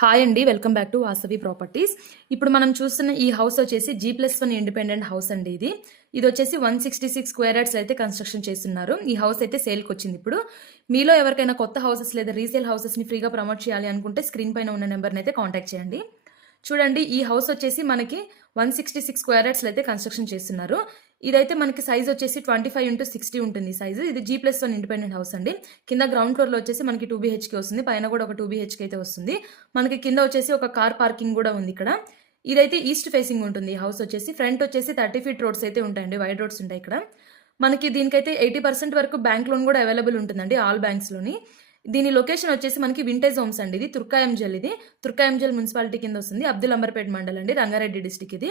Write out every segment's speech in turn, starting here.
Hi అండి, welcome back to Vasavi properties. ఇప్పుడు మనం చూస్తున్న ఈ హౌస్ వచ్చేసి G+1 ఇండిపెండెంట్ హౌస్ అండి. ఇది వచ్చేసి 166 స్క్వేర్ యార్డ్స్ అయితే కన్స్ట్రక్షన్ చేస్తున్నారు. ఈ హౌస్ అయితే సేల్కి వచ్చింది. ఇప్పుడు మీలో ఎవరికైనా కొత్త హౌసెస్ లేదా రీసేల్ హౌసెస్ని ఫ్రీగా ప్రమోట్ చేయాలి అనుకుంటే స్క్రీన్ పైన ఉన్న నెంబర్ని అయితే కాంటాక్ట్ చేయండి. చూడండి, ఈ హౌస్ వచ్చేసి మనకి 166 స్క్వేర్ యార్డ్స్ అయితే కన్స్ట్రక్షన్ చేస్తున్నారు. ఇదైతే మనకి సైజ్ వచ్చేసి 25x60 ఉంటుంది సైజు. ఇది G+1 ఇండిపెండెంట్ హౌస్ అండి. కింద గ్రౌండ్ ఫ్లోర్ లో వచ్చేసి మనకి 2 BHK వస్తుంది, పైన కూడా ఒక 2 BHK అయితే వస్తుంది. మనకి కింద వచ్చేసి ఒక కార్ పార్కింగ్ కూడా ఉంది ఇక్కడ. ఇదైతే ఈస్ట్ ఫేసింగ్ ఉంటుంది. హౌస్ వచ్చేసి ఫ్రంట్ వచ్చేసి 30 feet రోడ్స్ అయితే ఉంటాయండి, వైడ్ రోడ్స్ ఉంటాయి ఇక్కడ. మనకి దీనికైతే 80% వరకు బ్యాంక్ లోన్ కూడా అవైలబుల్ ఉంటుందండి, ఆల్ బ్యాంక్స్ లోని. దీని లొకేషన్ వచ్చేసి మనకి వింటేజ్ హోమ్స్ అండి. ఇది తుర్కాయంజల్. ఇది తుర్కాయంజల్ మున్సిపాలిటీ కింద వస్తుంది, అబ్దుల్ అంబర్పేట్ మండల్ అండి, రంగారెడ్డి డిస్టిక్ ఇది.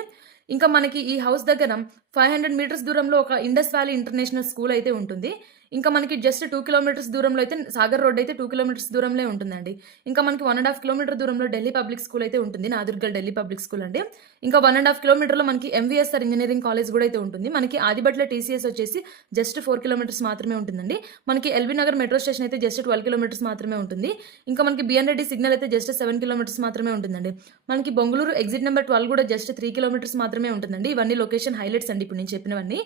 ఇంకా మనకి ఈ హౌస్ దగ్గర 500 meters దూరంలో ఒక ఇండస్ వ్యాలీ ఇంటర్నేషనల్ స్కూల్ అయితే ఉంటుంది. ఇంకా మనకి జస్ట్ 2 kilometers దూరంలో అయితే సాగర్ రోడ్ అయితే 2 kilometers దూరంలో ఉంటుందండి. ఇంకా మనకి 1.5 kilometer దూరంలో ఢిల్లీ పబ్లిక్ స్కూల్ అయితే ఉంటుంది, నాదుర్గల్ ఢిల్లీ పబ్లిక్ స్కూల్ అండి. ఇంకా 1.5 kilometer లో మనకి MVSR ఇంజనీరింగ్ కాలేజ్ కూడా అయితే ఉంటుంది. మనకి ఆదిబట్ల TCS వచ్చేసి జస్ట్ 4 kilometers మాత్రమే ఉంటుందండి. మనకి ఎల్బీ నగర్ మెట్రో స్టేషన్ అయితే జస్ట్ 12 kilometers మాత్రమే ఉంటుంది. ఇంకా మనకి బిఎన్ రెడ్డి సిగ్నల్ అయితే జస్ట్ 7 kilometers మాత్రమే ఉంటుందండి. మనకి బొంగళూరు ఎగ్జిట్ నెంబర్ 12 కూడా జస్ట్ 3 kilometers మాత్రమే ఉంటుందండి. ఇవన్నీ లొకేషన్ హైలైట్స్ అండి ఇప్పుడు నేను చెప్పినవన్నీ.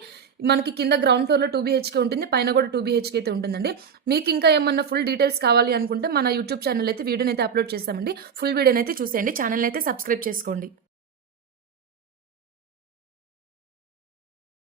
మనకి కింద గ్రౌండ్ ఫ్లోర్ లో 2 BHK ఉంటుంది, పైన కూడా 2 BHK అయితే ఉంటుందండి. మీకు ఇంకా ఏమన్నా ఫుల్ డీటెయిల్స్ కావాలి అనుకుంటే మన యూట్యూబ్ ఛానల్ అయితే వీడియోని అయితే అప్లోడ్ చేస్తామండి. ఫుల్ వీడియోని అయితే చూసేయండి, ఛానల్ అయితే సబ్స్క్రైబ్ చేసుకోండి.